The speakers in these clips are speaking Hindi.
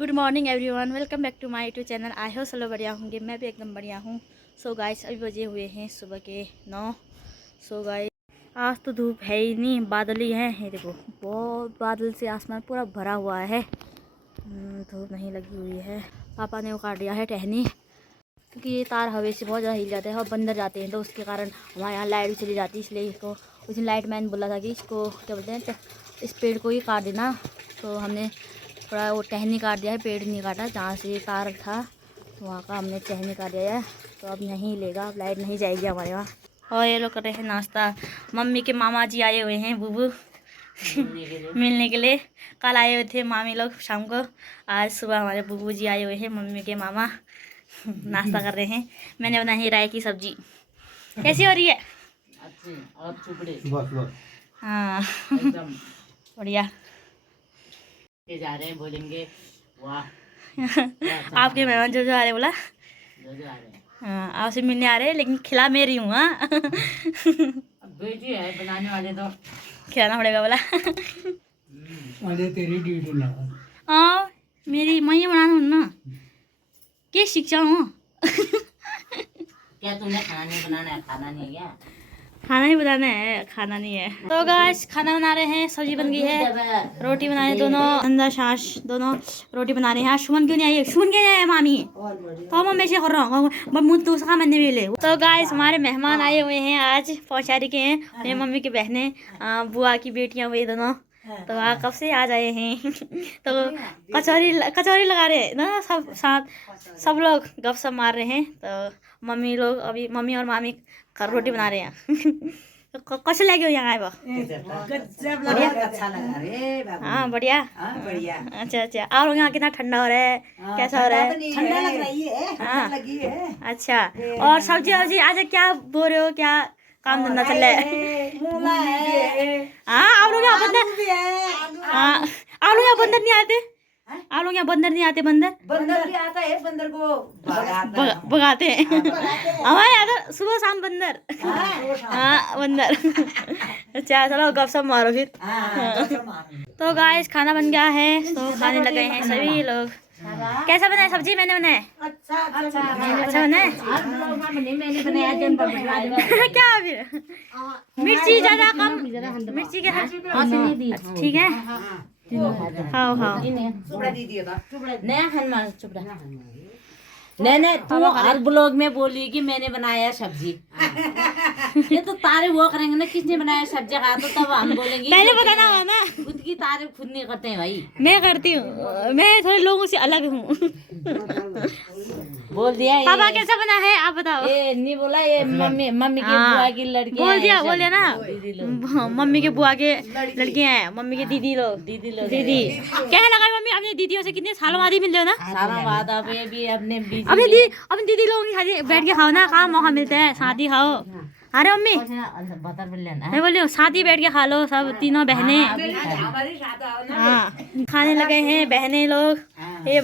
Good morning everyone, welcome back to my YouTube channel. आई हो चलो बढ़िया होंगे, मैं भी एकदम बढ़िया हूँ। सो गाइस अभी बजे हुए हैं सुबह के 9। सो गाइस आज तो धूप है ही नहीं, बादल ही हैं। ये देखो बहुत बादल से आसमान पूरा भरा हुआ है। धूप नहीं लगी हुई है। पापा ने वो काट दिया है टहनी, क्योंकि ये तार हवा से बहुत ज़्यादा हिल जाते हैं और बंदर जाते हैं, तो उसके कारण हमारे यहाँ लाइट भी चली जाती है। इसलिए इसको उस दिन लाइट मैन बोला था कि इसको क्या बोलते हैं, इस पेड़ को ही काट देना। तो हमने थोड़ा वो टहनी काट दिया है, पेड़ नहीं काटा। जहाँ से तार था वहाँ का हमने टहनी काट दिया है, तो अब नहीं लेगा, अब लाइट नहीं जाएगी हमारे वहाँ। और ये लोग कर रहे हैं नाश्ता। मम्मी के मामा जी आए हुए हैं, बुबू मिलने के लिए। कल आए हुए थे मामी लोग शाम को, आज सुबह हमारे बुबू जी आए हुए हैं, मम्मी के मामा। नाश्ता कर रहे हैं। मैंने बनाई राय की सब्जी। कैसी हो रही है? हाँ बढ़िया। जा रहे हैं, बोलेंगे वाह। आपके मेहमान जो आ रहे बोला, जो आ रहे हैं। हाँ आपसे मिलने आ रहे हैं, लेकिन खिला मेरी हूँ। हाँ अब बेटी है, बनाने वाले तो खिलाना पड़ेगा बोला। अरे तेरी ड्यूटी ना। हाँ मेरी मैं बनाना हूँ ना, क्या शिक्षा हूँ। क्या तुमने खाना नहीं बनाना है? खाना नहीं है क्या? खाना ही बनाना है, खाना नहीं है। तो गाइस खाना बना रहे हैं, सब्जी बन गई है, रोटी बना रहे हैं दोनों, अंदर सास दोनों रोटी बना रहे हैं। सुमन क्यों नहीं आई? सुमन क्यों नहीं आया मामी? तो मैं से कर रहा हूँ मुँह तो उसका मन मिले। तो गाइस हमारे मेहमान आए हुए हैं, आज पहुँचारी के हैं। मेरी मम्मी की बहनें, बुआ की बेटियाँ हुई दोनों। तो वहाँ कब से आ जाए हैं। तो कचौरी लगा रहे हैं ना, सब साथ सब लोग गपशप मार रहे हैं। तो मम्मी लोग अभी, मम्मी और मामी रोटी बना रहे हैं। तो कैसे लगे हो यहाँ आए? बढ़िया, अच्छा लगा रे बाबू। हाँ बढ़िया। बढ़िया। अच्छा अच्छा। और यहाँ कितना ठंडा हो रहा है, कैसा हो रहा है? ठंडा लग रही है, हाँ लगी है। अच्छा। और सब्जी वब्जी आज क्या बोल रहे हो, क्या काम धंधा चल रहा है? मूला है। हाँ आप लोग यहाँ बंदर, हाँ आप लोग यहाँ बंदर नहीं आते? आप लोग यहाँ बंदर नहीं आते? बंदर भी आता है, बंदर को भगाते हैं। हमारे यहाँ तो सुबह शाम बंदर। हाँ बंदर। अच्छा चलो गपशप मारो फिर। तो गाइस खाना बन गया है, तो खाने लगे हैं सभी लोग। कैसा बनाया सब्जी? मैंने बनाया अच्छा बनाया। मैंने बनाया क्या फिर मिर्ची ज्यादा कम, मिर्ची के ठीक है। खाओ खाओ। नया हनुमान चुप रहा। नहीं तू हर ब्लॉग में बोली कि मैंने बनाया सब्जी। ये तो तारीफ वो करेंगे ना, किसने बनाया सब्जी का, तो तब हम बोलेंगे। पहले बताना होगा ना, खुद की तारीफ खुद नहीं करते हैं भाई। मैं करती हूँ, मैं थोड़े लोगों से अलग हूँ। बोल दिया पापा कैसा बना है आप बताओ। ये नहीं बोला, ये मम्मी की बुआ की लड़की बोल दिया ना, मम्मी के बुआ के लड़कियां हैं, मम्मी के दीदी दीदी क्या लगा। मम्मी अपनी दीदियों से कितने सालों बाद ही मिल रहे हो ना? सारा बाद भी अपने अपनी दीदी लोगों के साथ बैठ के खाओ ना, कहाँ मौका मिलता है, साथ ही खाओ। अरे मम्मी मैं बोल रही हूँ साथ ही बैठ के खा लो, सब तीनों बहनें। हाँ खाने लगे हैं बहनें लोग, ये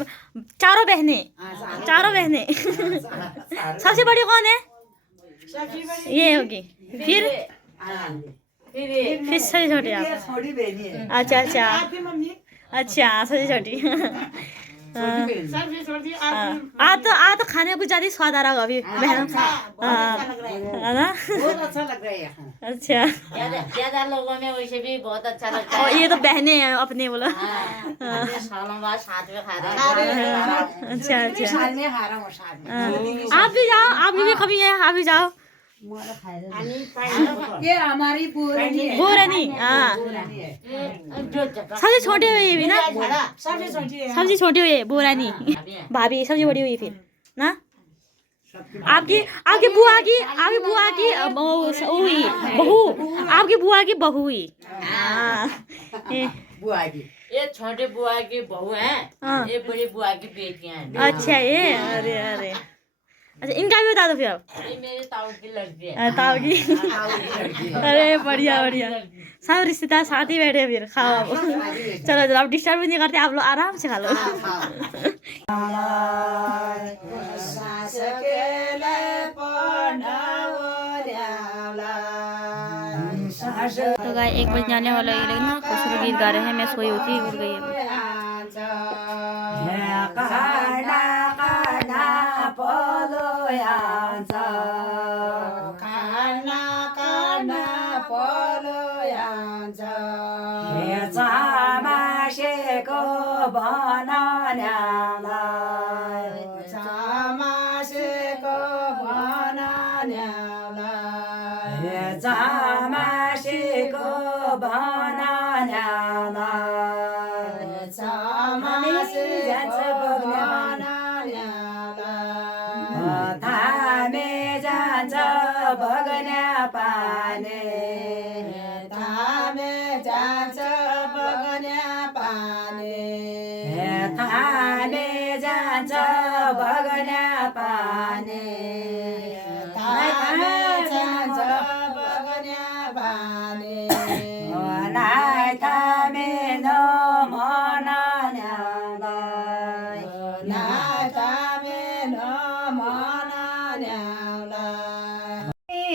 चारों बहनें। सबसे बड़ी कौन है? ये होगी। फिर सबसे छोटी आप? अच्छा अच्छा सबसे छोटी। आ तो खाने में कुछ ज्यादा स्वाद आ रहा होगा अभी बहनों, है ना? बहुत अच्छा लग रहा है। अच्छा ज्यादा लोगों में वैसे भी बहुत अच्छा लगता और है। ये तो बहनें हैं अपने बोला। सालों बाद साथ में खा रहे हैं। अच्छा अच्छा साल में हारा हूँ, साल में। आप भी जाओ, आपकी भी कमी है, आप भी जाओ। ये हमारी बोरानी। हाँ सबसे छोटे हुए ये भी ना, सबसे छोटी हुई बोरानी भाभी, सबसे बड़ी हुई फिर ना। आपकी बुआ की बहू, आपकी बुआ की बहू हुई। बुआ की, ये छोटे बुआ की बहू है, ये बड़ी बुआ की बेटियां हैं। अच्छा ये अरे अच्छा इनका भी बता दो फिर आप। ये मेरे ताऊ की लड़की है। ताऊ की। अरे बढ़िया सब रिश्तेदार साथ ही बैठे, फिर खाओ आप। चलो आप डिस्टर्ब भी नहीं करते, आप लोग आराम से खा लो। तो गाय 1 बजे जाने वाला है, लेकिन ना कुछ गीत गा रहे हैं, मैं सोई होती उठ गई। काना काना पलोयांचा काना काना पलोयांचा हेचा माशेको बनाण्याला चामाशेको बनाण्याला हेचा माशेको बनाण्याला चामाशेको बनाण्याला थांबे ज्यांचं बघण्या पाने थांबे ज्यांचं बघण्या पाने थांबे ज्यांचं बघण्या पाने थांबे ज्यांचं बघण्या पाने नाही थांबे न म्हणाण्याला नाही थांबे न म्हणाण्याला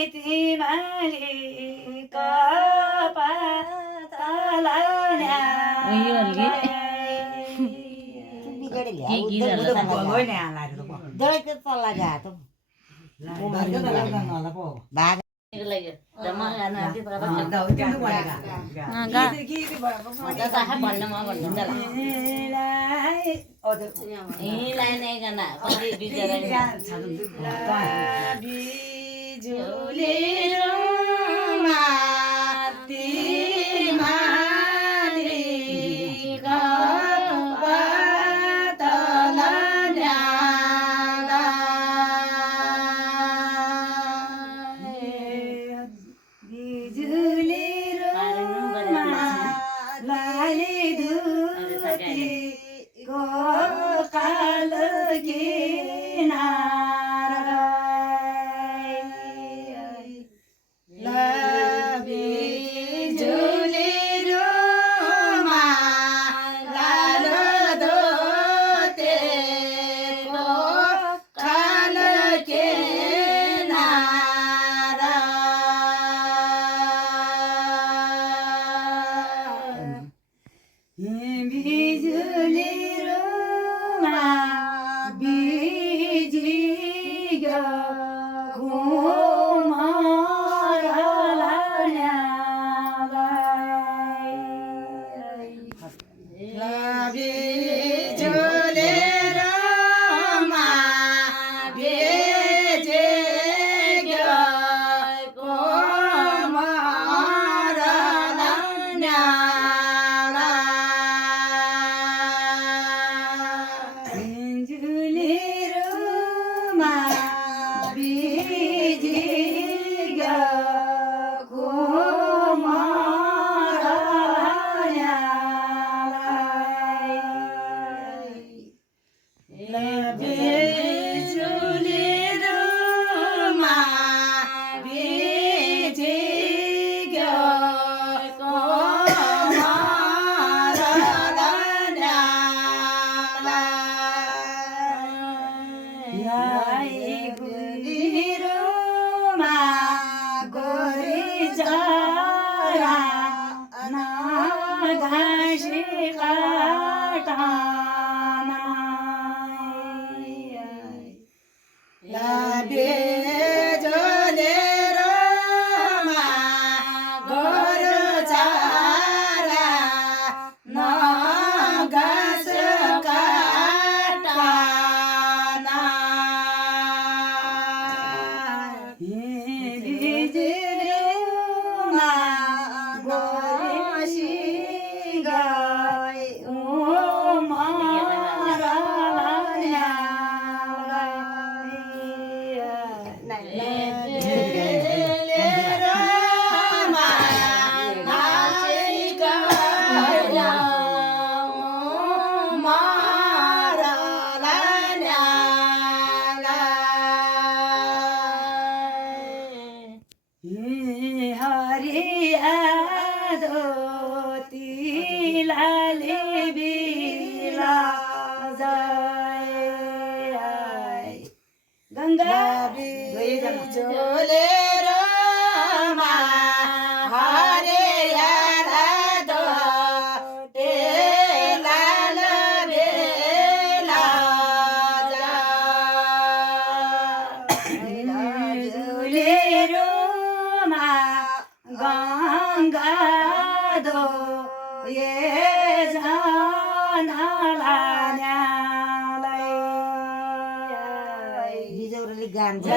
ती माली कपातालाण्या झोले रमा हरे यारा दो ते लाल बेला गान छ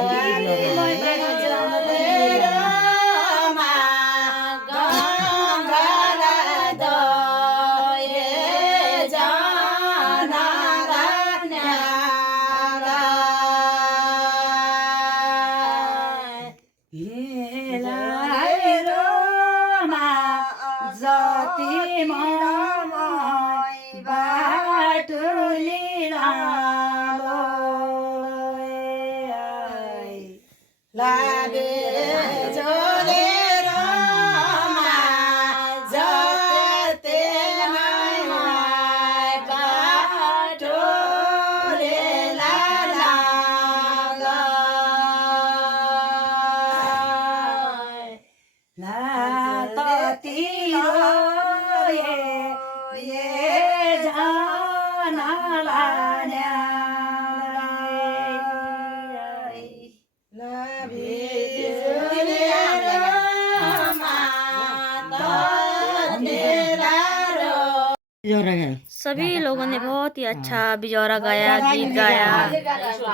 सभी लोगों ने बहुत ही अच्छा बिजौरा गाया, गीत गाया,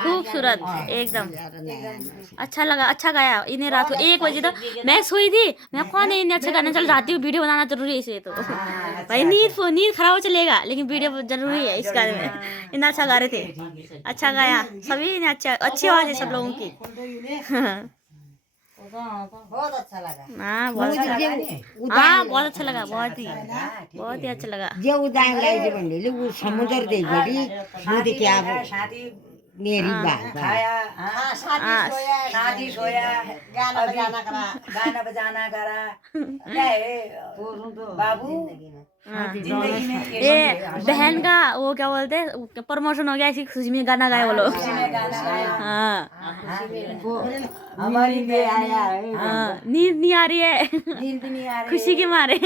खूबसूरत एकदम अच्छा लगा, अच्छा गाया। इन्हें रात को 1 बजे तक मैं सोई थी, मैं कौन है इन्हें अच्छा गाना, चल रात को वीडियो बनाना जरूरी है इसे तो भाई नींद खराब चलेगा लेकिन वीडियो जरूरी है इस गाने में। इतना अच्छा गा रहे थे, अच्छा गाया सभी ने, अच्छी आवाज है सब लोगों की। बहुत अच्छा लगा हाँ बहुत अच्छा लगा, बहुत ही अच्छा लगा। जे उदाहरणलाई चाहिँ भन्नेले ऊ समुद्र देखि नदी क्या मेरी बात शादी सोया गाना बजाना करा बाबू जिंदगी में ये बहन का वो क्या बोलते हैं प्रमोशन हो गया, इसी खुशी में गाना गाए वो लोग। हाँ हमारी में आया नींद नहीं आ रही है नींद नहीं आ रही खुशी के मारे।